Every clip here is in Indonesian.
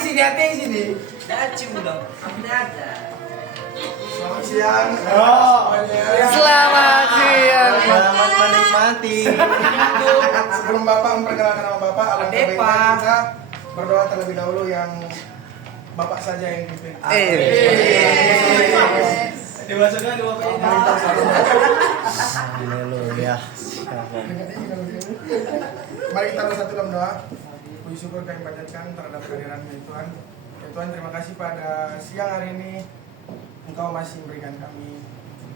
hati sini. Cium dong. Selamat siang. Selamat siang. Selamat menikmati. Sebelum Bapak memperkenalkan nama Bapak, alangkah baiknya kita berdoa terlebih dahulu yang Bapak saja yang pimpin. Dimasukkan dua kali. Haleluya. Mari kita bersatu dalam doa. Puji syukur kami panjatkan terhadap kehadiran Tuhan. Ya Tuhan, terima kasih pada siang hari ini Engkau masih memberikan kami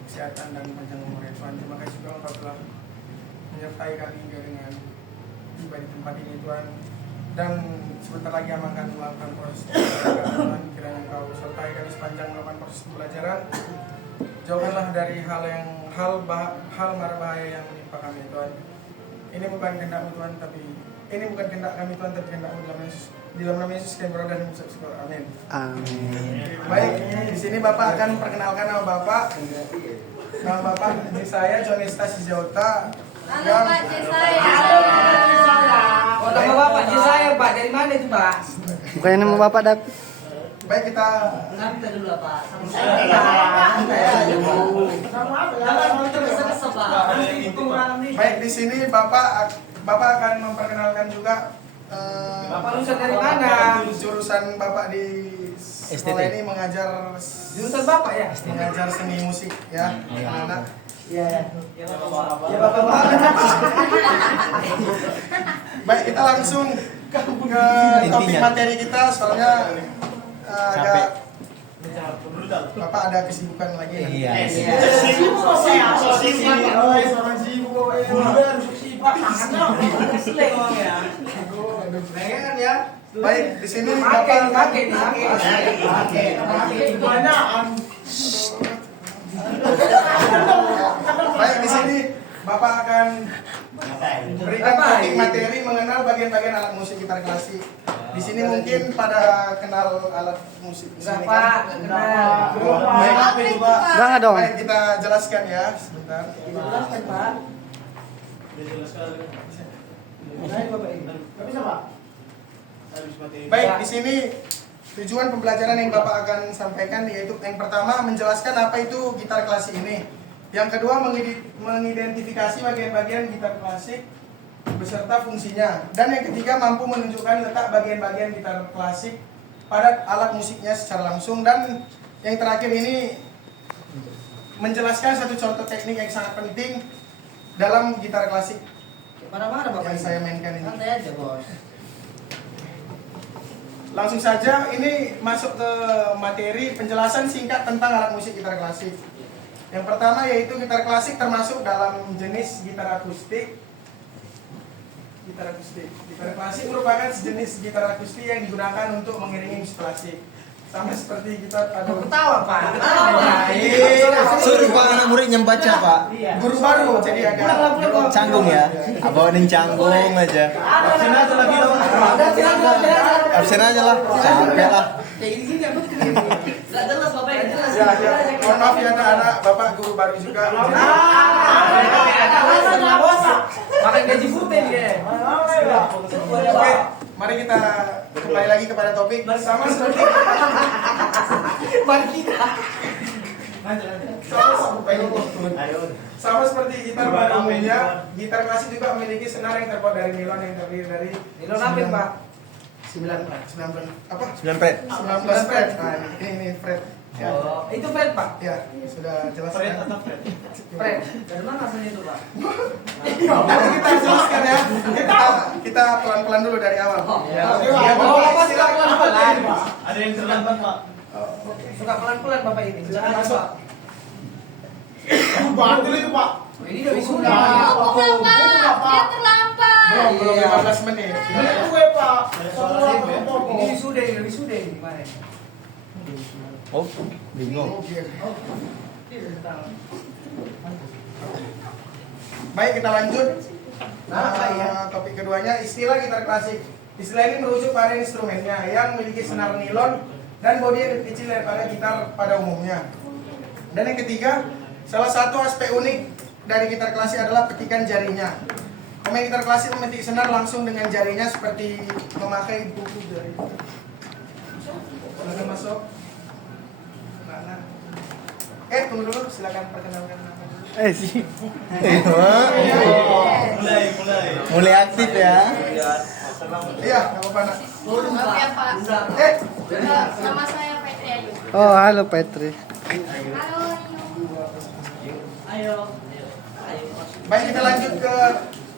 kesehatan dan panjang umur ya Tuhan. Terima kasih juga Engkau telah menyertai kami dengan tiba di tempat ini Tuhan. Dan sebentar lagi Am akan melakukan proses pembelajaran Tuhan. Kiranya Engkau sertai kami sepanjang melakukan proses pembelajaran. Jauhkanlah dari hal mara bahaya yang menimpa kami Tuhan. Ini bukan kehendak-Mu Tuhan, tapi ini bukan kehendak kami Tuhan, tapi kehendak-Mu dalam Yesus. Di dalam nama Yesus kami berdoa dan mengucap syukur. Amin. Amin. Baik, di sini Bapak akan perkenalkan nama Bapak. Nama Bapak saya Johnny Stasi Jauta. Halo Pak Jesaya. Oh, nama Bapak Jesaya, Pak. Dari mana itu, Pak? Bukannya nama Bapak Dak? Baik, kita Santai dulu lah, Pak. baik di sini Bapak akan memperkenalkan juga Bapak lulusan dari mana? jurusan Bapak di sekolah STT. ini mengajar Jurusan Bapak ya? mengajar seni musik ya. Anak. Iya. Ya Bapak. Baik, kita langsung ke topik materi kita soalnya agak Bapak ada kesibukan lagi. Iya. Baik, di sini Bapak Baik, di sini Bapak akan berikan topik materi mengenal bagian-bagian alat musik gitar klasik. Di sini mungkin pada kenal alat musik di sini kan? Baik, Enggak dong. baik, kita jelaskan ya sebentar. Jelaskan, Pak. Baik, di sini tujuan pembelajaran yang Bapak akan sampaikan yaitu yang pertama menjelaskan apa itu gitar klasik ini. Yang kedua mengidentifikasi bagian-bagian gitar klasik beserta fungsinya. Dan yang ketiga mampu menunjukkan letak bagian-bagian gitar klasik pada alat musiknya secara langsung. Dan yang terakhir ini menjelaskan satu contoh teknik yang sangat penting dalam gitar klasik Mana-mana Bapak yang saya mainkan ini. Santai aja, Bos. Langsung saja ini masuk ke materi penjelasan singkat tentang alat musik gitar klasik. Yang pertama yaitu gitar klasik termasuk dalam jenis gitar akustik. Gitar akustik. Gitar klasik merupakan sejenis gitar akustik yang digunakan untuk mengiringi musik klasik. Sama seperti gitar pada Ketawa, Pak. Suruh Pak anak muridnya baca, Pak. guru baru jadi agak Canggung ya. Bawain canggung aja. Absen aja lah. Capek lah. Kayak gini apa? Gak jelas, Bapak, yang jelas. ya. Mohon maaf ya anak-anak, Bapak guru baru juga. Makan gaji putih dia. Oke, mari kita kembali lagi kepada topik sama seperti Mari kita. sama seperti gitar pada umumnya, gitar klasik juga memiliki senar yang terbuat dari nilon yang terdiri dari Nilon apa, Pak? 19 apa? 9 pret. 19 fret. Nah, ini fret. Ya. Oh, itu Fred, Pak. Ya, sudah jelas. Fred. Dari mana asalnya itu, Pak? Nanti kita jelaskan ya. Kita pelan-pelan dulu dari awal. Ya. Ya, Bapak suka pelan-pelan. Ada yang terlambat, Pak. Suka pelan-pelan Bapak ini. Silakan masuk. Bantul itu, Pak. Ini udah wisuda. Bukan Pak, dia terlambat. Belum 15 menit. Ini gue, Pak. Ini wisuda, ini kemarin. Oh, bingung. Baik, kita lanjut. Topik keduanya istilah gitar klasik. Istilah ini merujuk pada instrumennya yang memiliki senar nilon dan bodi yang lebih kecil daripada gitar pada umumnya. Dan yang ketiga, salah satu aspek unik dari gitar klasik adalah petikan jarinya. Pemain gitar klasik memetik senar langsung dengan jarinya seperti memakai buku jari. dulu, silakan perkenalkan nama dulu. Sih. Wah, Mulai. mulai aktif ya. Iya, nggak apa-apa nak. Maaf ya Pak. Eh, Nama saya Petri Ayu. Oh, halo Petri. Halo Ayu. baik kita lanjut ke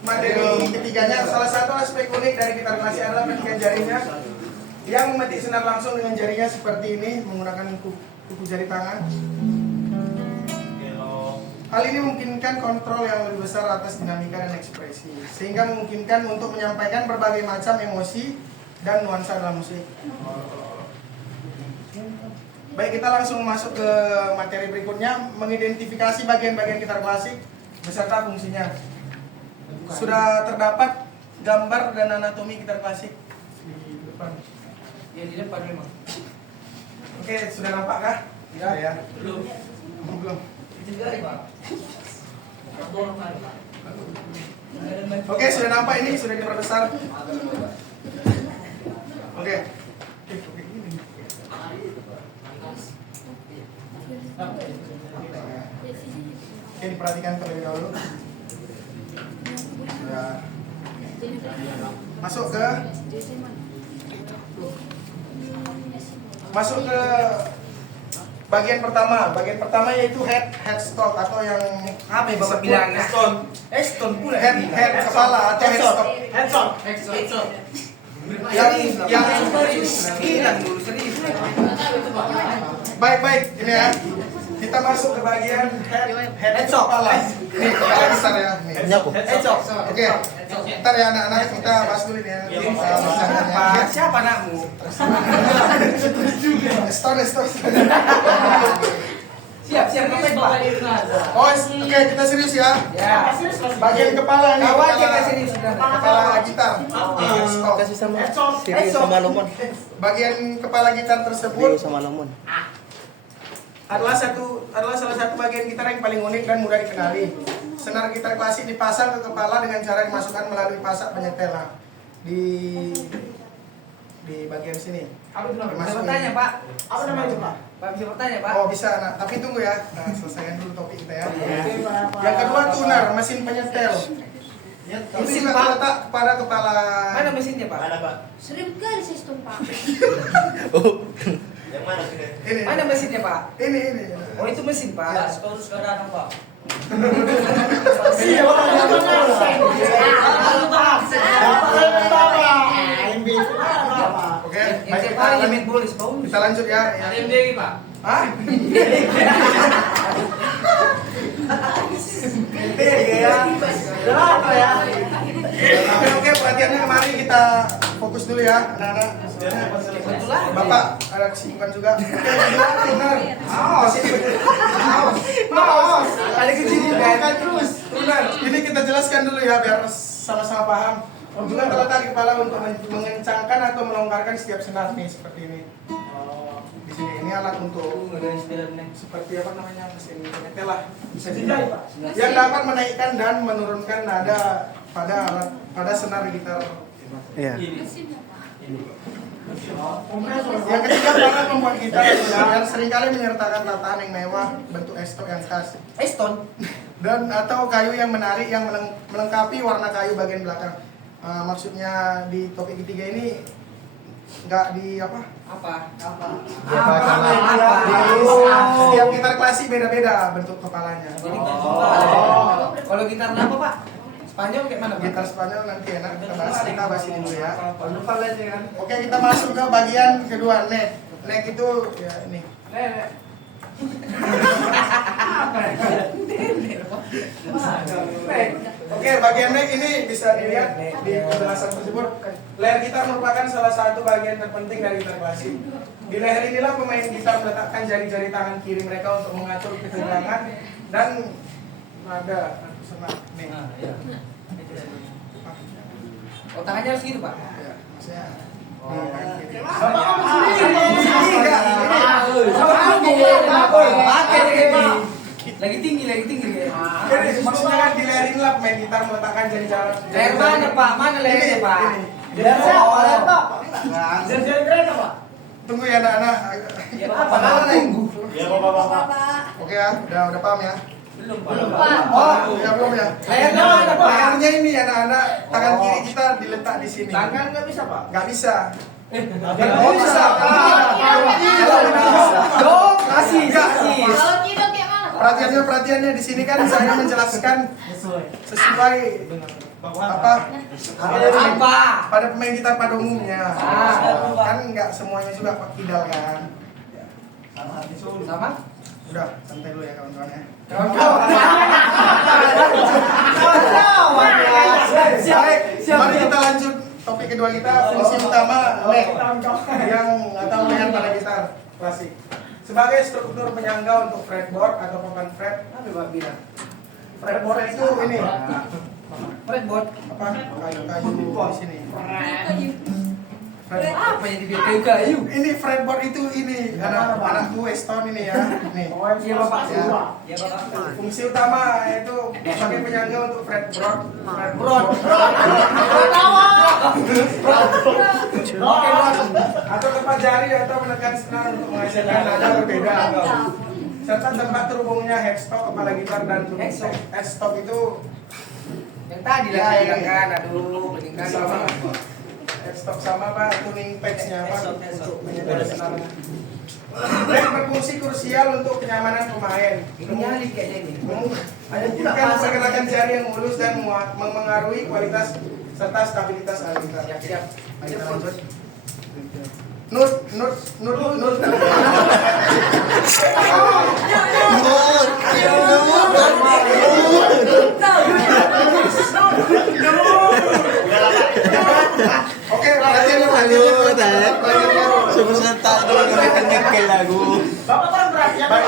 materi ketiganya. Salah satu aspek unik dari gitar klasik adalah petikan jarinya yang memetik senar langsung dengan jarinya seperti ini menggunakan kuku jari tangan. Hal ini memungkinkan kontrol yang lebih besar atas dinamika dan ekspresi, sehingga memungkinkan untuk menyampaikan berbagai macam emosi dan nuansa dalam musik. Baik, kita langsung masuk ke materi berikutnya, mengidentifikasi bagian-bagian gitar klasik beserta fungsinya. Sudah terdapat gambar dan anatomi gitar klasik di depan. Ya di depan memang. Oke, sudah nampak kah? Tidak ya? Belum. Belum. Itu juga Pak. Oke, sudah nampak ini, sudah diperbesar. Oke. Oke, diperhatikan terlebih dahulu. Sudah. Masuk ke bagian pertama. Bagian pertama yaitu headstock atau yang Apa yang Bapak bilang? Eston pula. head kepala atau headstock. Headshot. Yang Bilang dulu serius. baik ini ya. Kita masuk ke bagian head kepala. Ini kepala besar ya. Nih. Nyaku. Oke. Ntar ya anak-anak kita bahas dulu nih ya. Kita Pak, siapa anakmu? Stone. Siap ngapain Pak? Oh, oke kita serius ya. Ya. Bagian kepala nih. Kawan kepala- kita serius sudah. Kepala gitar. Headstock. Kasih sama Siri sama Lomon. Bagian kepala gitar Rio tersebut sama Lomon. adalah salah satu bagian gitar yang paling unik dan mudah dikenali. Senar gitar klasik dipasang ke kepala dengan cara dimasukkan melalui pasak penyetel. Nah, di bagian sini. Apa itu namanya? Bisa Dimasukin. bertanya Pak. Apa namanya itu, Pak? Pak bisa bertanya Pak. Oh bisa, nah, tapi tunggu ya. Nah, selesaikan dulu topik kita ya. Yang kedua tuner, mesin penyetel. Itu Mesin, juga Pak. terletak pada kepala. Mana mesinnya Pak? Mana, Pak? Sering kali sistem Pak. Yang mana sih? Ini. Mana mesinnya Pak? Ini. Oh itu mesin Pak. Ya. Sekarang Pak. Iya, Oke, baik Yang kita, paling main bola sebau. kita lanjut ya. Pak. Hah? Oke, perhatiannya kemari kita fokus dulu ya, anak-anak. Bapak ada kesibukan juga. Oke, benar. Maos. Ada kesibukan. Terus. Benar. Ini kita jelaskan dulu ya biar sama-sama paham. Juga terletak di kepala untuk mengencangkan atau melonggarkan setiap senar nih seperti ini. Di sini ini alat untuk seperti apa namanya mesin penyetel lah bisa dibilang yang dapat menaikkan dan menurunkan nada pada senar gitar. Iya. Yang ketiga para pembuat gitar yang seringkali menyertakan tatahan yang mewah, bentuk estok yang khas, Eston. dan atau kayu yang menarik yang melengkapi warna kayu bagian belakang. Maksudnya di topik ketiga ini nggak di apa? Setiap gitar klasik beda-beda bentuk kepalanya. Jadi kalau gitar apa Pak? Spanyol kayak mana Pak? Gitar Spanyol nanti enak kita bahas ini dulu ya. Oke, kita masuk ke bagian kedua, neck. Neck itu ya ini. Oke, bagian neck ini bisa dilihat di penjelasan tersebut. Leher gitar merupakan salah satu bagian terpenting dari gitar klasik. Di leher inilah pemain gitar meletakkan jari-jari tangan kiri mereka untuk mengatur ketegangan dan nada senar. Nih. Oh tangannya harus gitu Pak. Ya, maksudnya. Lagi tinggi. Maksudnya kan di leher inilah pemain gitar meletakkan jari-jari. Leher mana Pak? Mana lehernya Pak? Jadi kereta, Pak. Tunggu ya anak-anak. Apa? Tunggu. Ya, Bapak. Bapak. Oke ya, udah paham ya? Belum Pak. Oh, ya belum ya? Layarnya mana, Pak? Layarnya ini anak-anak, tangan kiri kita diletak di sini. Tangan nggak bisa, Pak? Nggak bisa. Oh, bisa. Dong, kasih. Kalau tidak kayak mana? Perhatiannya di sini kan saya menjelaskan sesuai apa pada pemain gitar pada umumnya. Kan nggak semuanya juga Pak Kidal kan. Sama? Udah, santai dulu ya kawan-kawan ya. Baik, mari kita lanjut topik kedua kita, fungsi utama neck yang atau leher pada gitar klasik. Sebagai struktur penyangga untuk fretboard atau papan fret, apa Pak bilang? Fretboard itu ini. Fretboard. Apa? Kayu-kayu di sini. Apa yang dibilang kayu-kayu? Ini fretboard itu ini anakku Weston ini ya. Nih. Iya, Bapak. Ya. Fungsi utama yaitu sebagai penyangga untuk fretboard. Atau tempat jari atau menekan senar untuk menghasilkan nada berbeda. Serta tempat terhubungnya headstock kepala gitar dan tuning Headstock. headstock itu Yang tadi lah saya bilang kan, aduh, peningkatan sama. Headstock sama Pak, tuning patch-nya Pak untuk menyebar senarnya. Dan berfungsi krusial untuk kenyamanan pemain. Ini nyali kayaknya ini. Memungkinkan pergerakan jari yang mulus dan mempengaruhi kualitas serta stabilitas alat gitar. Siap. Mari kita lanjut. Nur. Oke, perhatiannya. Super sental dulu ngekel lagu. Bapak kan perhatian. Baik,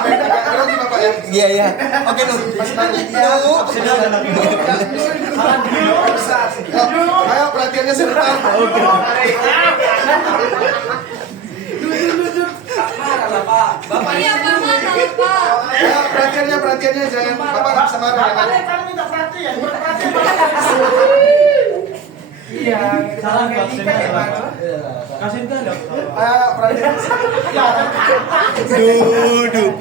grogi Bapak ya. Iya. Oke, Nur. Ayo perhatiannya sebentar. Bapak Iya, Pak, mana, Pak? Ayo perhatiannya jangan Bapak nggak bisa marah ya. Bapak kan minta perhatian. Perhatian. Iya, Salah kayak kasih ikan ya, Pak. Kasih kan enggak? Ayo perhatian. Duduk.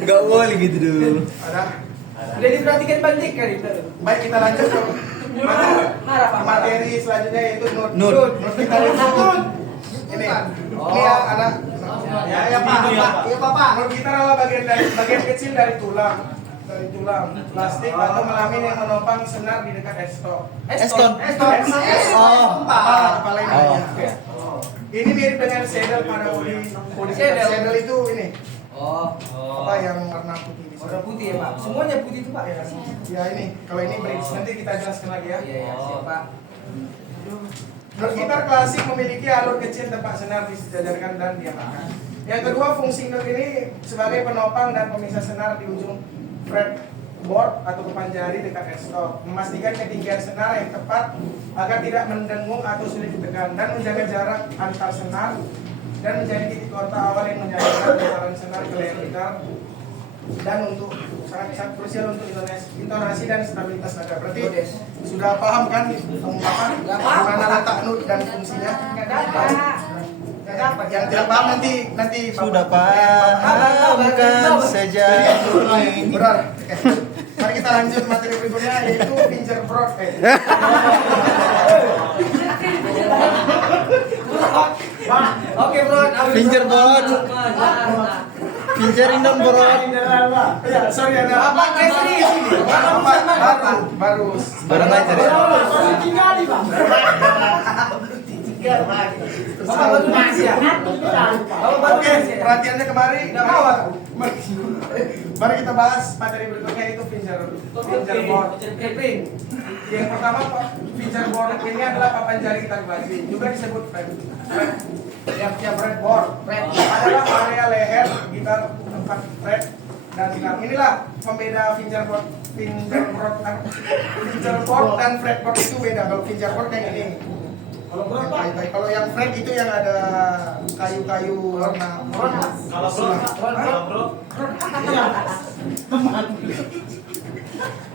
Enggak boleh gitu dulu. Ada. Udah diperhatikan banyak kan itu. Baik kita lanjut ke Marah, Pak. materi selanjutnya yaitu Nur. Nur kita lanjut. Ini ya anak. Ya, Pak. Iya Bapak. Nur kita adalah bagian kecil dari tulang. Plastik atau melamin yang menopang senar di dekat headstock. Eston. Oh, kepala ini. Oh. Ini mirip dengan saddle pada bodi Saddle. saddle itu ini. Oh, Apa yang warna putih di sini? warna putih ya, Pak. Semuanya putih itu, Pak. Ya ini, kalau ini bridge nanti kita jelaskan lagi ya. Iya, siap, Pak. Nur gitar klasik memiliki alur kecil tempat senar disejajarkan dan diamankan. Yang kedua, fungsi nur ini sebagai penopang dan pemisah senar di ujung fretboard atau papan jari dekat headstock, memastikan ketinggian senar yang tepat agar tidak mendengung atau sulit ditekan dan menjaga jarak antar senar dan menjadi titik kontak awal yang menyambungkan besaran senar ke leher gitar dan untuk sangat krusial untuk intonasi dan stabilitas nada. Berarti sudah paham kan bagaimana letak nur dan fungsinya? Nggak dapat. Yang tidak paham nanti Sudah pahamkan sejak ini. Benar. Mari kita lanjut materi berikutnya yaitu fingerboard. Oke, Bro. Fingerboard. Fingerin dong, bro. Ya, sorry ada Apa kayak serius ini? baru. Barang aja deh. Bapak baru nulis ya? Bapak baru Oke, nulis ya? perhatiannya kemari. Nggak bawa. Mari kita bahas materi berikutnya yaitu fingerboard. Keping. Yang pertama fingerboard ini adalah papan jari gitar klasik, juga disebut fretboard. Adalah area leher gitar tempat fret dan gitar. Inilah pembeda fingerboard dan fretboard itu beda. Kalau fingerboard yang ini. Kalau yang fret itu yang ada kayu-kayu warna Kalau bro.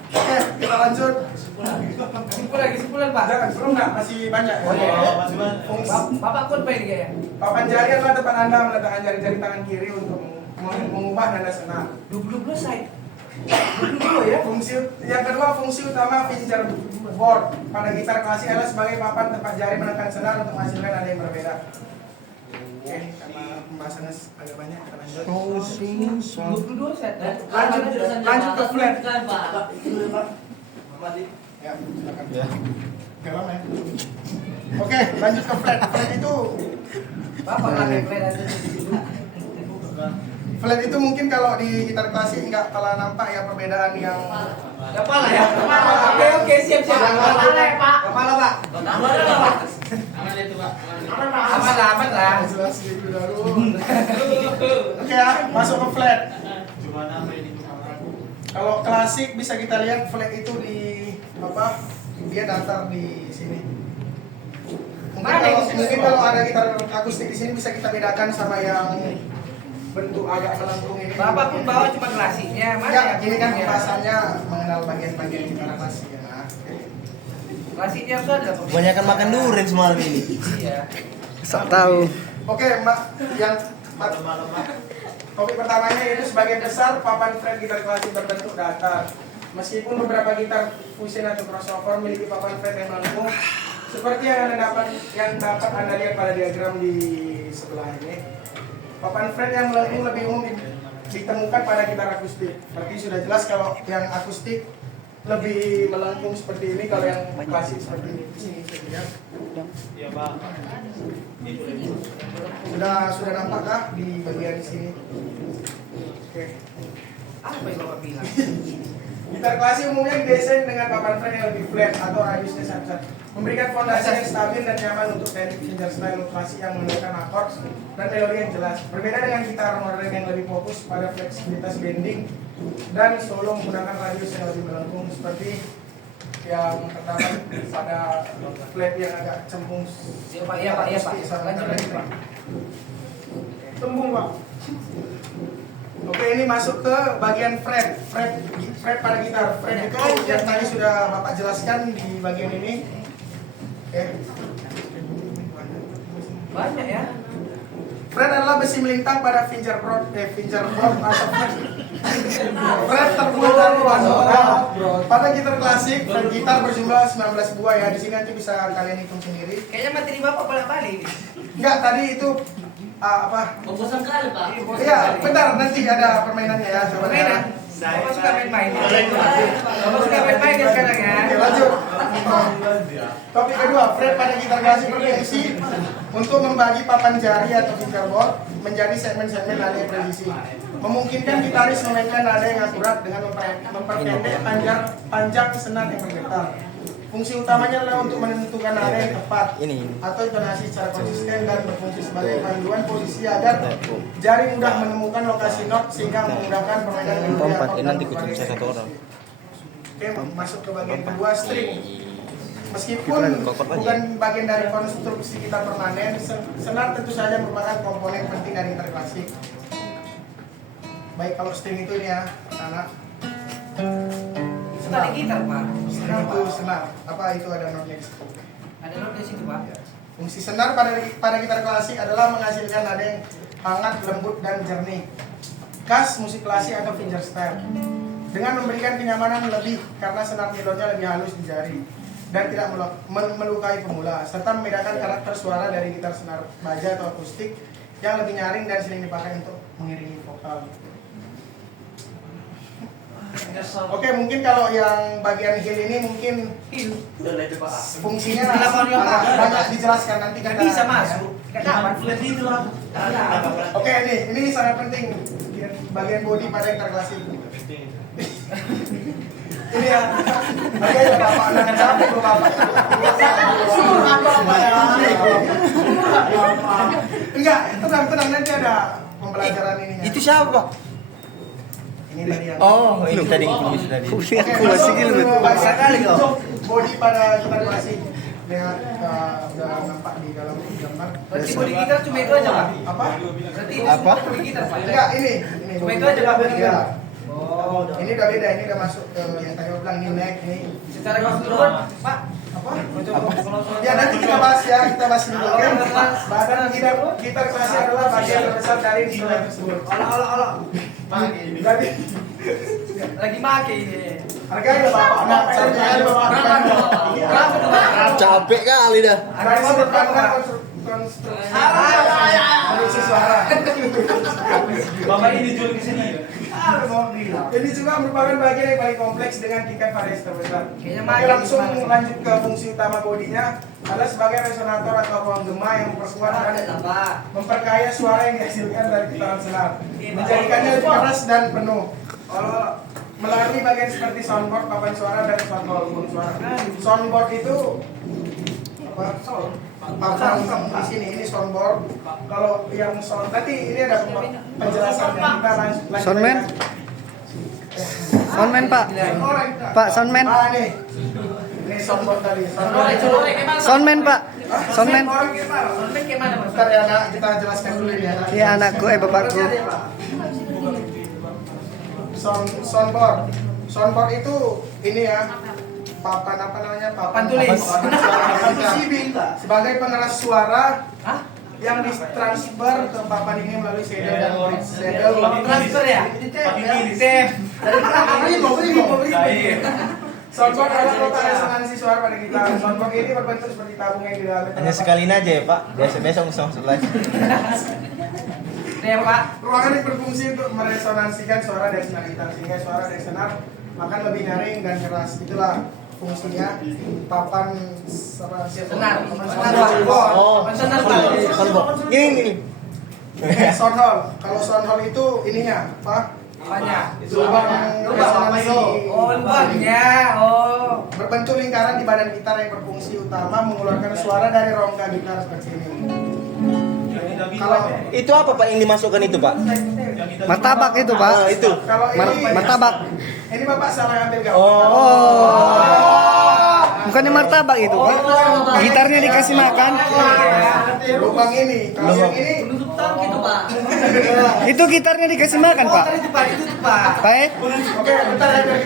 Oke, kita lanjut. Kesimpulan, Pak. Jangan, belum nggak, masih banyak. Oh, iya. Masih banyak. Fungsi Bapak pun pengen kayak. papan jari adalah tempat Anda meletakkan jari-jari tangan kiri untuk mengubah nada senar. Dulu saya. Dulu ya. Yang kedua, fungsi utama fingerboard pada gitar klasik adalah sebagai papan tempat jari menekan senar untuk menghasilkan nada yang berbeda. Oke, karena pembahasannya agak banyak, kita lanjut. Dulu set. Lanjut ke flat. Kan, Pak. Ya, silakan. Ya. Gak lama ya. Oke, lanjut ke flat. Flat itu Bapak kan flat aja. flat itu mungkin kalau di gitar klasik nggak kalah nampak ya perbedaan yang Kepala ya. Oke, siap. Kepala ya, Pak. Kepala, Pak. Aman lah. jelas dulu dulu. Oke ya, masuk ke flat. Kalau klasik bisa kita lihat flat itu di apa? Dia datar di sini. Mungkin kalau ada gitar akustik di sini bisa kita bedakan sama yang bentuk agak melengkung ini. Bapak pun bawa cuma klasiknya. Mana Ya, ya? ini kan pembahasannya mengenal bagian-bagian gitar klasik ya. Nah, Klasiknya harus ada. Kebanyakan makan durian semalam ini. Iya. Tak tahu. Oke, Mbak, topik pertamanya itu sebagian besar papan fret gitar klasik berbentuk datar. Meskipun beberapa gitar fusion atau crossover memiliki papan fret yang melengkung, seperti yang dapat Anda lihat pada diagram di sebelah ini. Papan fret yang melengkung lebih umum ditemukan pada gitar akustik. Berarti sudah jelas kalau yang akustik lebih melengkung seperti ini, kalau yang klasik seperti ini. Di sini bisa dilihat. Iya, Pak. Sudah nampakkah di bagian sini? Oke. Apa yang Bapak bilang? Gitar klasik umumnya didesain dengan papan fret yang lebih flat atau radiusnya sangat, memberikan fondasi yang stabil dan nyaman untuk teknik fingerstyle klasik yang menggunakan akord dan melodi yang jelas. Berbeda dengan gitar modern yang lebih fokus pada fleksibilitas bending dan solo menggunakan radius yang lebih melengkung seperti yang terdapat pada flat yang agak cembung. Iya Pak. Lanjut Pak. Tembung Pak. Oke, ini masuk ke bagian fret pada gitar. Fret itu yang tadi sudah Bapak jelaskan di bagian ini. Oke. Banyak ya. Fret adalah besi melintang pada fingerboard atau fret. Fret terbuat dari bahan pada gitar klasik. Fret gitar berjumlah 19 buah ya. Di sini nanti bisa kalian hitung sendiri. Kayaknya materi Bapak bolak-balik. Enggak, tadi itu apa? Bosan kali, Pak. Iya, bentar nanti ada permainannya ya. Coba Permainan. Bapak suka main-main. Bapak suka main-main ya sekarang ya. Oke, lanjut. Topik kedua, fret pada gitar klasik berfungsi untuk membagi papan jari atau fingerboard menjadi segmen-segmen nada yang presisi. Memungkinkan gitaris memainkan nada yang akurat dengan memperpendek panjang senar yang bergetar. Fungsi utamanya adalah untuk menentukan nada yang tepat atau intonasi secara konsisten dan berfungsi sebagai panduan posisi agar jari mudah menemukan lokasi not sehingga memudahkan permainan melodi atau nanti kucing saya satu orang. Oke, masuk ke bagian kedua, string. Meskipun bukan bagian dari konstruksi gitar permanen, senar tentu saja merupakan komponen penting dari gitar klasik. Baik, kalau string itu ini ya, anak. Suka di gitar Pak. String itu senar. Apa itu ada notnya di situ? Ada not di situ Pak. Fungsi senar pada gitar klasik adalah menghasilkan nada yang hangat, lembut, dan jernih. Khas musik klasik atau fingerstyle. Dengan memberikan kenyamanan lebih karena senar nilonnya lebih halus di jari dan tidak melukai pemula, serta membedakan karakter suara dari gitar senar baja atau akustik yang lebih nyaring dan sering dipakai untuk mengiringi vokal. Oke, mungkin kalau yang bagian hill ini mungkin fungsinya banyak dijelaskan nanti kan Bisa masuk. Kapan? Flat itu lah. Oke, ini sangat penting bagian body pada gitar klasik. Ini ya, ada bapak anak capek loh bapak. Enggak, tenang nanti ada pembelajaran ininya. Itu siapa, Pak? Ini tadi yang. Oh, ini tadi informasi tadi. Oke, Aku masih gilbet. Bisa kali kok. Body pada gitar klasik. Lihat udah nampak di dalam gambar. Berarti body gitar cuma itu aja Pak. Apa? Berarti Apa? body gitar Pak. Enggak, ini. Cuma itu aja Pak body Iya. gitar. Oh, Ini udah beda, ini udah masuk ke yang tadi aku bilang ini neck ini. secara keseluruhan Pak Apa? Ya nanti kita bahas ya, kita bahas dulu. Oke. Badan gitar klasik adalah bagian terbesar dari instrumen tersebut. Olah. Jadi Lagi make ini. harganya bapak anak, harganya bapak anak. Capek kali dah. Dari sudut pandang konstruksi suara. Bapak ini jual ke sini. Ini juga merupakan bagian yang paling kompleks dengan tingkat variasi terbesar. Kayaknya Oke, langsung lanjut ke fungsi utama bodinya adalah sebagai resonator atau ruang gema yang memperkuat dan memperkaya suara yang dihasilkan dari putaran senar, menjadikannya lebih keras dan penuh. Melalui bagian seperti soundboard, papan suara, dan soundboard suara. Soundboard itu apa? Papan di sini ini soundboard. Kalau yang sound tadi ini ada penjelasannya, kita lanjut. Soundman? Soundman Pak. Pak Soundman. Ini soundboard tadi. Soundman Pak. Soundman. Bentar ya nak, kita jelaskan dulu ini ya nak. Iya anakku, bapakku. Soundboard itu ini ya, papan apa namanya, papan tulis. PCB sebagai pengeras suara yang ditransfer ke papan ini melalui saddle dan bridge. Transfer ya? Soundboard adalah kotak resonansi suara pada gitar. Soundboard ini berbentuk seperti tabung yang di dalamnya Hanya sekali aja ya Pak. Besok langsung lagi. Nih Pak. Ruangan ini berfungsi untuk meresonansikan suara dari senar gitar sehingga suara dari senar makan lebih nyaring dan keras. Itulah fungsinya papan Senar. soundboard. Oh, soundboard. Ini. Sound hall. Kalau sound hall itu ininya apa? Apanya? Lubang resonansi. Oh, lubangnya. Oh. Berbentuk lingkaran di badan gitar yang berfungsi utama mengeluarkan suara dari rongga gitar seperti ini. Kalau Itu apa Pak yang dimasukkan itu Pak? Martabak itu Pak. Ah, itu. kalau ini Martabak. ini Bapak salah ambil gambar. Oh. Bukannya martabak itu Pak. Gitarnya dikasih makan. Lubang ini. Kalau yang ini gitu Pak. Itu gitarnya dikasih makan Pak. Itu Pak, itu Pak. Pak oke, bentar ya biar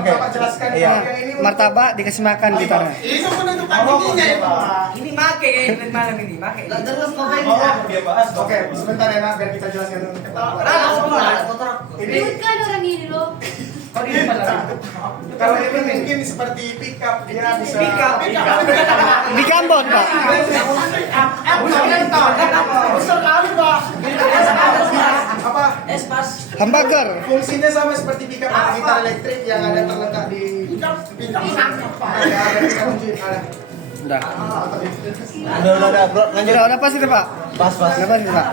Oke. Bapak jelaskan. Iya. Kalau yang ini martabak dikasih makan gitarnya. itu penentukan ininya ya Pak. Ini make kayak malam ini, make. Nggak jelas Bapak ini. Oh, dia bahas. Oke, sebentar ya nak biar kita jelaskan dulu. Ini Kan orang ini loh. Kau di mana? kalau ini mungkin seperti pickup dia bisa Di Kambon Pak. apa Espas. Hamburger. fungsinya sama seperti pickup atau gitar elektrik yang ada terletak di ada. Udah. Udah bro, lanjut. Udah pas itu Pak. Pas. Udah pas itu Pak.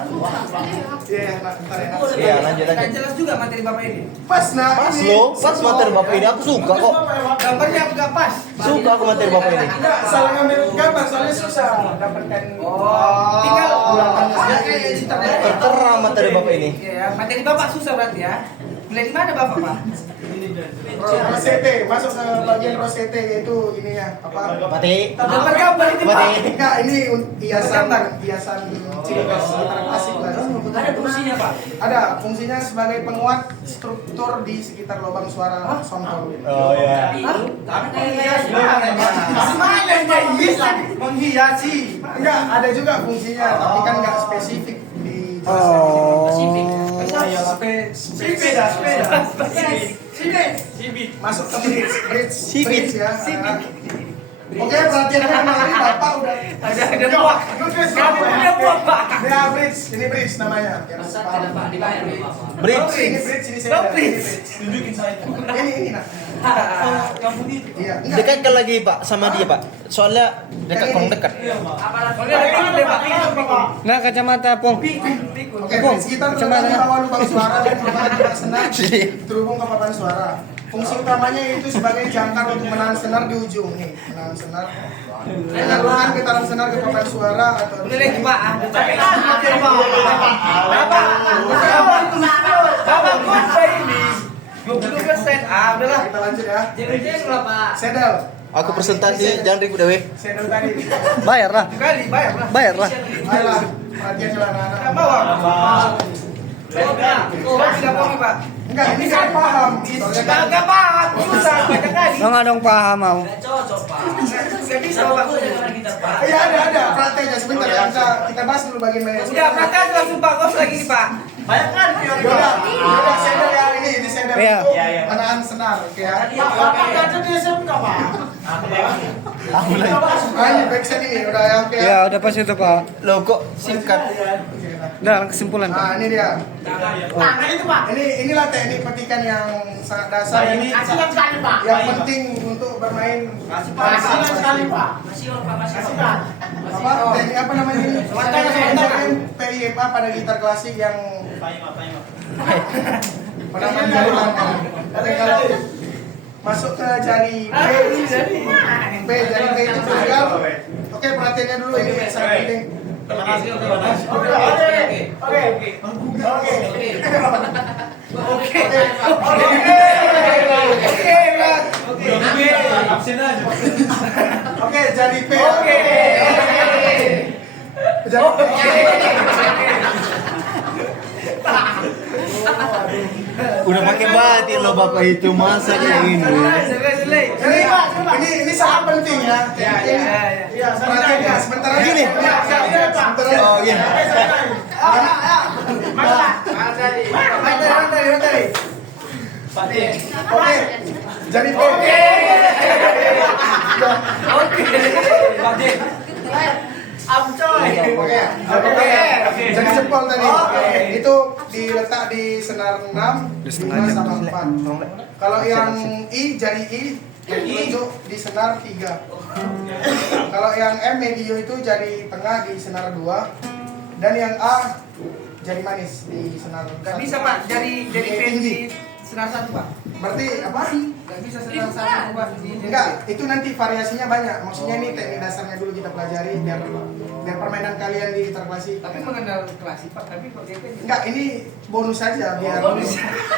Iya, nak, bentar ya nak. Iya, lanjut. Kan jelas juga materi Bapak ini. Pas nak. Pas ini. lo, pas materi Bapak ini aku suka kok. Gambarnya enggak pas. Suka aku materi Bapak ini. Enggak, salah ngambil gambar soalnya susah dapatkan. Tinggal bulatannya ya, sendiri. kayak internet. Tertera materi Bapak ini. Iya, materi Bapak susah berarti ya. Mulai di mana Bapak, Pak? Rosette, masuk ke bagian rosette yaitu ininya apa? Mati. Gambar gambar itu Pak. Mati. Enggak, ini hiasan ciri khas gitar klasik lah. Ada fungsinya Pak. Ada fungsinya sebagai penguat struktur di sekitar lubang suara soundboard. Oh ya. Menghiasi. Enggak, ada juga fungsinya, tapi kan enggak spesifik di Oh. sepeda. Masuk ke bridge ya. Oke, perhatiannya kemarin Bapak udah Ada buah. Ada buah Pak. Ya, bridge, ini bridge namanya. Biar paham. Dibayar Bapak. Bridge. Ini bridge, ini saya. Bridge. Tunjukin saya. Ini nak. Iya, enggak. Dekatkan lagi Pak sama dia Pak. Soalnya dekat kurang dekat. Soalnya ada ini Pak. Nah kacamata Pong. Oke, bridge kita terletak di bawah lubang suara dan merupakan senar terhubung ke papan suara. Fungsi utamanya itu sebagai jangkar untuk menahan senar di ujung nih, menahan senar. Menyalurkan getaran senar ke papan suara atau Udah lagi Pak. Tapi materi Bapak. Bapak kuasa ini. 20%. Ah, udahlah. kita lanjut ya. Jadi lah Pak. Sedel. Aku presentasi jangan ribut deh. Sedel tadi. Bayar lah. Kali bayar lah. Bayar lah. Ayolah, perhatian lah anak-anak. Enggak mau. Oh, tidak mau Pak. Enggak, ini saya paham. Soalnya kan Enggak paham. Susah banyak kali. Nggak dong paham mau. Cocok Pak. bisa Bapak. Iya ada prakteknya sebentar ya. Kita bahas dulu bagian mana. Udah praktek langsung Pak, kos lagi nih Pak. Banyak kan? Yaudah, sender ya ini sender Iya. untuk menahan senar, oke ya. Apa aja dia SMK, Pak? Ini backsound ini udah ya oke. Ya udah pas itu Pak. Loh kok singkat? Udah kesimpulan Pak. Nah ini dia. Nah, itu, Pak. Inilah teknik petikan yang sangat dasar ini. Kasihan sekali, Pak. Yang penting untuk bermain. Kasihan sekali, Pak. Kasihan. Apa teknik apa namanya ini? PIMA pada gitar klasik yang penampilan jari langkah. Oke kalau masuk ke jari B itu gagal. Oke perhatiannya dulu ini sangat penting. Oke jari B. Udah pakai batik lo bapak itu masa kayak gini. Ini sangat penting ya. Iya, perhatian sebentar lagi nih. Oh iya. Oke. Jadi B. Oke. Jadi jempol tadi. Itu diletak di senar 6, 5 sama 4. Kalau yang I jari I itu di senar 3. Kalau yang M medio itu jari tengah di senar 2. Dan yang A jari manis di senar 1. Gak bisa Pak, jari pen di senar 1 Pak. Berarti apa? Gak bisa senar 1 Pak. Enggak, itu nanti variasinya banyak. Maksudnya ini teknik dasarnya dulu kita pelajari biar permainan kalian di gitar klasik. Tapi mengenal klasik Pak, tapi kok dia kan Enggak, ini bonus saja biar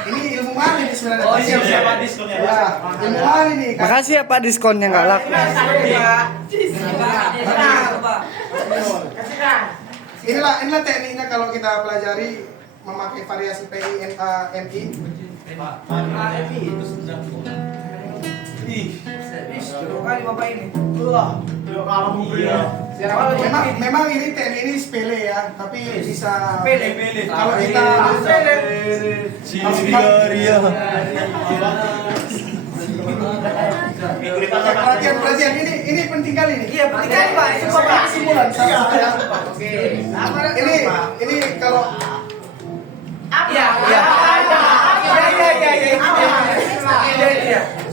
ini ilmu mahal ini sebenarnya. Oh iya, siapa diskonnya? Ya, ilmu mahal ini. Makasih ya Pak diskonnya nggak laku. Inilah tekniknya kalau kita pelajari memakai variasi PI, NA, MI. kali Bapak ini. Memang ini teknik ini sepele ya, tapi bisa Pele. kalau kita perhatian ini penting kali nih. Iya, penting kali Pak. Itu Bapak. Kesimpulan saya. Oke. Ini kalau Iya.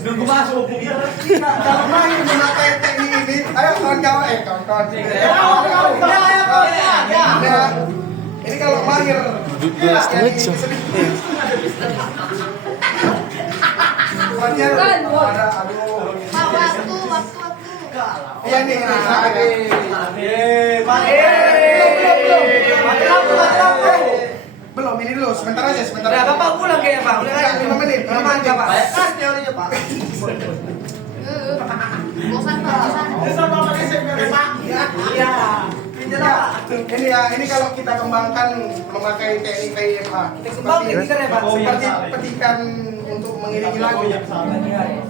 Nunggu masuk. kalau main memakai teknik ini, ayo kawan-kawan, ini kalau mahir, perhatian ada iya nih, belum ini dulu, sebentar aja. Udah Bapak pulang kayaknya Pak. Udah 5 menit. Pak. Ini kalau kita kembangkan memakai teknik PIMA. Seperti petikan untuk mengiringi lagu.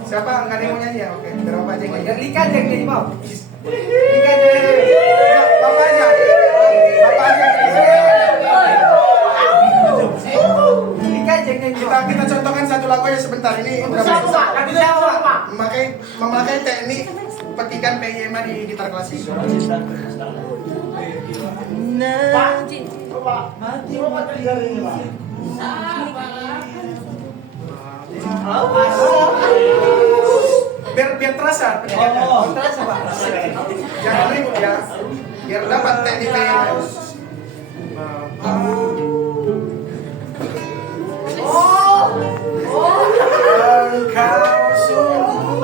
Siapa nggak ada yang mau nyanyi ya? Oke, biar Bapak aja yang nyanyi. Yang Lika aja yang jadi mau. Bapak aja. Kita contohkan satu lagu aja sebentar ini. Memakai teknik petikan PIMA di gitar klasik. Biar terasa petikannya. Terasa Pak. Jangan ribut ya. Biar dapat teknik PIMA. Engkau sungguh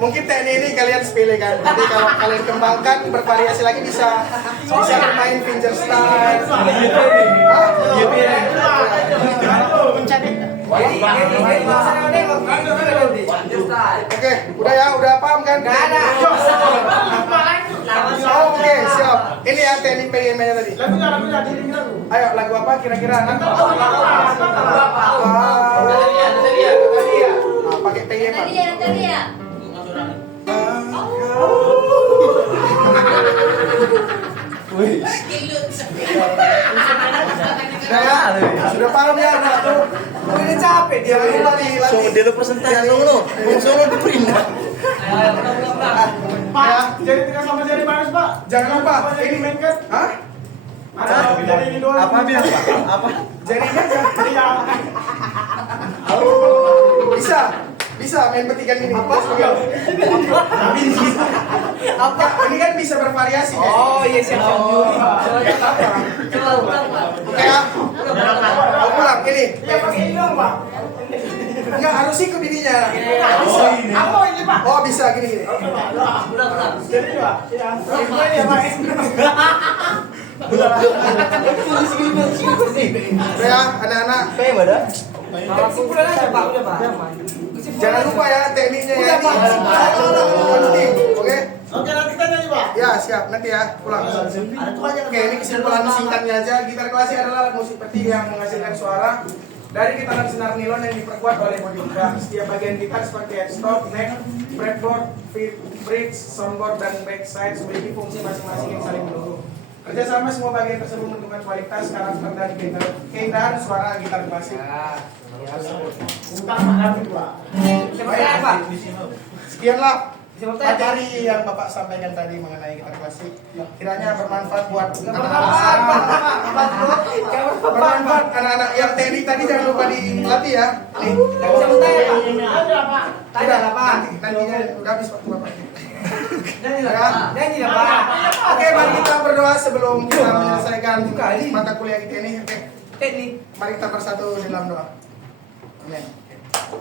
mungkin teknik ini kalian sepele kan. Nanti kalau kalian kembangkan bervariasi lagi bisa bermain fingerstyle. Oke, udah ya, udah paham kan? Gak ada. Oke, siap. Ini ya ya teknik PYM-nya tadi. Lagunya, diri lagu. Ayo lagu apa kira-kira? Nanti pakai PYM. Tadi ya. Sudah paham ya anak tuh. Ini capek dia lagi So, dia lu presentasi dulu. Solo diperindah. Pak, jadi tidak sama jadi manis, Pak. Jangan lupa Ini main kan? Hah? Ada jadi ini doang. Apa biar Pak? Apa? Jadinya Iya. bisa main petikan ini. Apa? Apa? Ini kan bisa bervariasi. Oh iya siap. Coba ulang, Pak. Oke ya. Mau pulang ini. Iya, pakai ini dong, Pak. Enggak harus ikut ininya. Oh, ini. Apa ini, Pak? Oh bisa gini. Oke, Pak. Ulang. Jadi, Pak. Iya. Ini ya, Pak. Udah ya anak-anak. Kayak mana? Kesimpulan aja Pak, udah Pak. Jangan lupa ya tekniknya ya. Udah, Pak. Penting. Oke? Oke, nanti kita nyanyi, Pak. Ya siap nanti ya pulang. Oke ini kesimpulan singkatnya aja. Gitar klasik adalah alat musik peti yang menghasilkan suara dari gitaran senar nilon yang diperkuat oleh body drum. Setiap bagian gitar seperti headstock, neck, fretboard, bridge, soundboard, dan backside memiliki fungsi masing-masing yang saling mendukung. Kerjasama semua bagian tersebut menentukan kualitas, karakter, dan keindahan suara gitar klasik. Bukan Pak David, Pak. Siapa Pak? Sekianlah materi yang Bapak sampaikan tadi mengenai gitar klasik. Kiranya bermanfaat buat bermanfaat anak-anak yang teknik tadi, jangan lupa dilatih ya. Nih. Ada, Pak. Udah lah Pak. Nantinya udah habis waktu Bapak. Nyanyi lah Pak. Oke, mari kita berdoa sebelum kita menyelesaikan mata kuliah kita ini. Oke. Teknik. Mari kita bersatu dalam doa. Amin.